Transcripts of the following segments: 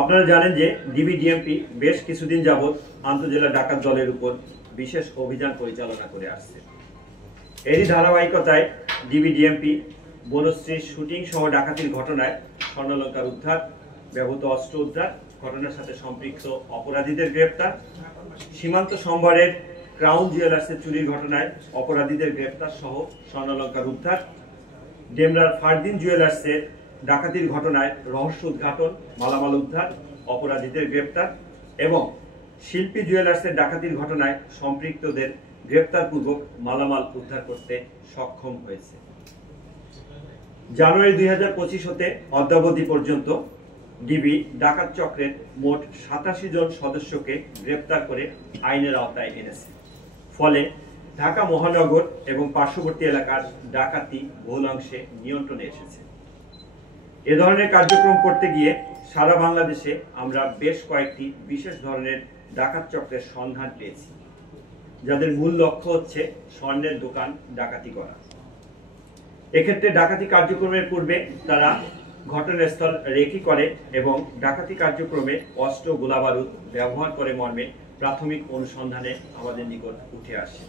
আপনারা জানেন যে ডিবিডিএমপি বেশ কিছুদিন যাবৎ আন্তঃজেলা ডাকাত দলের উপর বিশেষ অভিযান পরিচালনা করে আসছে। এরই ধারাবাহিকতায় ডিবিডিএমপি বনশ্রী শুটিং সহ ডাকাতির ঘটনায় স্বর্ণালঙ্কার উদ্ধার, ব্যবহৃত অস্ত্র উদ্ধার, ঘটনার সাথে সম্পৃক্ত অপরাধীদের গ্রেপ্তার, সীমান্ত সম্ভারের ক্রাউন জুয়েলার্সের চুরির ঘটনায় অপরাধীদের গ্রেপ্তার সহ স্বর্ণালঙ্কার উদ্ধার, ডেমরার ফারদিন জুয়েলার্সের ডাকাতির ঘটনায় রহস্য উদ্ঘাটন, মালামাল উদ্ধার, অপরাধীদের গ্রেপ্তার এবং শিল্পী জুয়েলার্সের ডাকাতির ঘটনায় সম্পৃক্তদের গ্রেপ্তারপূর্বক মালামাল উদ্ধার করতে সক্ষম হয়েছে। জানুয়ারি 2025 হতে অদ্যাবধি পর্যন্ত ডিবি ডাকাত চক্রের মোট 87 জন সদস্যকে গ্রেপ্তার করে আইনের আওতায় এনেছে। ফলে ঢাকা মহানগর এবং পার্শ্ববর্তী এলাকার ডাকাতি বহুলাংশে নিয়ন্ত্রণে এসেছে। এ ধরনের কার্যক্রম করতে গিয়ে সারা বাংলাদেশে আমরা বেশ কয়েকটি বিশেষ ধরনের ডাকাত চক্রের সন্ধান পেয়েছি, যাদের মূল লক্ষ্য হচ্ছে স্বর্ণের দোকান ডাকাতি করা। এক্ষেত্রে ডাকাতি কার্যক্রমের পূর্বে তারা ঘটনাস্থল রেকি করে এবং ডাকাতি কার্যক্রমে অস্ত্র গোলাবারুদ ব্যবহার করে মর্মে প্রাথমিক অনুসন্ধানে আমাদের নিকট উঠে আসে।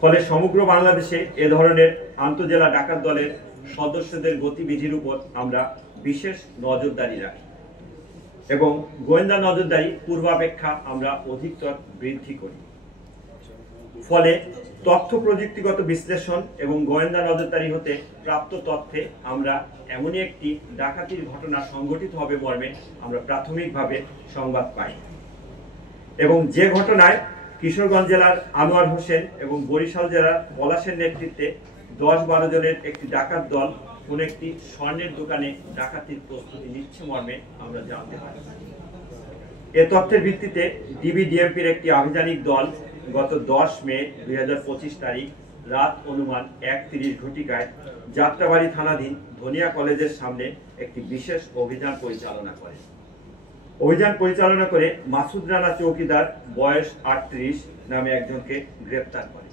ফলে সমগ্র বাংলাদেশে এ ধরনের আন্তঃজেলা ডাকাত দলের সদস্যদের গতিবিধির উপর আমরা বিশেষ নজরদারি রাখি এবং গোয়েন্দা নজরদারি পূর্বাপেক্ষা আমরা অধিকতর বৃদ্ধি করি। ফলে তথ্য প্রযুক্তিগত বিশ্লেষণ এবং গোয়েন্দা নজরদারি হতে প্রাপ্ত তথ্যে আমরা এমনই একটি ডাকাতির ঘটনা সংঘটিত হবে মর্মে আমরা প্রাথমিকভাবে সংবাদ পাই এবং যে ঘটনায় কিশোরগঞ্জ জেলার আনোয়ার হোসেন এবং বরিশাল জেলার পলাশের নেতৃত্বে 10-12 জনের একটি ডাকাত দল কোন একটি স্বর্ণের দোকানে ডাকাতির প্রস্তুতি নিচ্ছে মর্মে আমরা জানতে পারি। এ তথ্যের ভিত্তিতে ডিবিডিএমপির একটি আভিযানিক দল গত 10 মে 2025 তারিখ রাত অনুমান 1:30 ঘটিকায় যাত্রাবাড়ি থানাধীন ধনিয়া কলেজের সামনে একটি বিশেষ অভিযান পরিচালনা করে। অভিযান পরিচালনা করে মাসুদ রানা চৌকিদার বয়স 38 নামে একজনকে গ্রেপ্তার করে।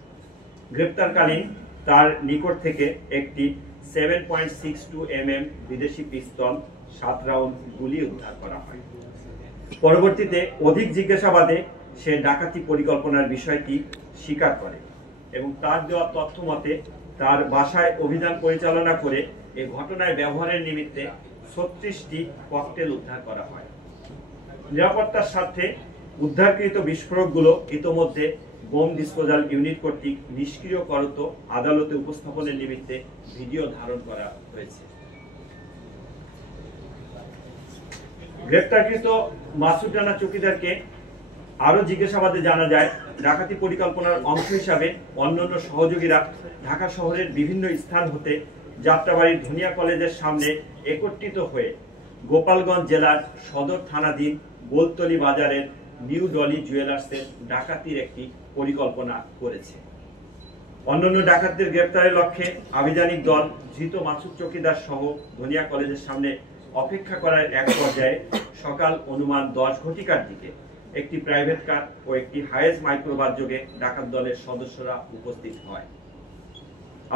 গ্রেপ্তারকালীন তার নিকট থেকে একটি 7.62 mm বিদেশি পিস্তল, 7 রাউন্ড গুলি উদ্ধার করা হয়। পরবর্তীতে অধিক জিজ্ঞাসাবাদে সে ডাকাতি পরিকল্পনার বিষয়টি স্বীকার করে এবং তার দেওয়া তথ্য মতে তার বাসায় অভিযান পরিচালনা করে এই ঘটনায় ব্যবহারের নিমিত্তে 36টি ককটেল উদ্ধার করা হয়। নিরাপত্তার স্বার্থে উদ্ধারকৃত বিস্ফোরকগুলো ইতোমধ্যে বোম ডিসপোজাল ইউনিট কর্তৃক নিষ্ক্রিয় করত আদালতে উপস্থাপনের নিমিত্তে ভিডিও ধারণ করা হয়েছে। গ্রেপ্তারকৃত মাসুদ রানা চৌকিদারকে আরো জিজ্ঞাসাবাদে জানা যায়, ডাকাতি পরিকল্পনার অংশ হিসাবে অন্যান্য সহযোগীরা ঢাকা শহরের বিভিন্ন স্থান হতে যাত্রাবাড়ির ধনিয়া কলেজের সামনে একত্রিত হয়ে গোপালগঞ্জ জেলার সদর থানাধীন বোলতলি বাজারের নিউ ডলি জুয়েলার্সের ডাকাতির একটি পরিকল্পনা করেছে। অন্যান্য ডাকাতদের গ্রেপ্তারের লক্ষ্যে আভিযানিক দল ধৃত মাসুদ চৌকিদার সহ ধনিয়া কলেজের সামনে অপেক্ষা করার এক পর্যায়ে সকাল অনুমান 10 ঘটিকার দিকে একটি প্রাইভেট কার ও একটি হায়েস মাইক্রোবাস যোগে ডাকাত দলের সদস্যরা উপস্থিত হয়।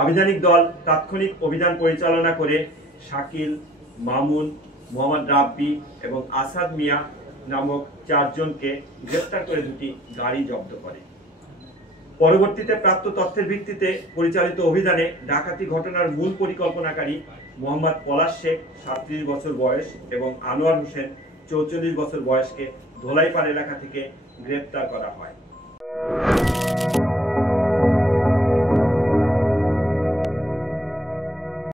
আভিযানিক দল তাৎক্ষণিক অভিযান পরিচালনা করে শাকিল, মামুন, মোহাম্মদ রাব্বি এবং আসাদ মিয়া নামক 4 জনকে গ্রেপ্তার করে 2টি গাড়ি জব্দ করে। পরবর্তীতে প্রাপ্ত তথ্যের ভিত্তিতে পরিচালিত অভিযানে ডাকাতি ঘটনার মূল পরিকল্পনাকারী মোহাম্মদ পলাশ শেখ 37 বছর বয়স এবং আনোয়ার হোসেন 44 বছর বয়সকে ধোলাইপাড় এলাকা থেকে গ্রেপ্তার করা হয়।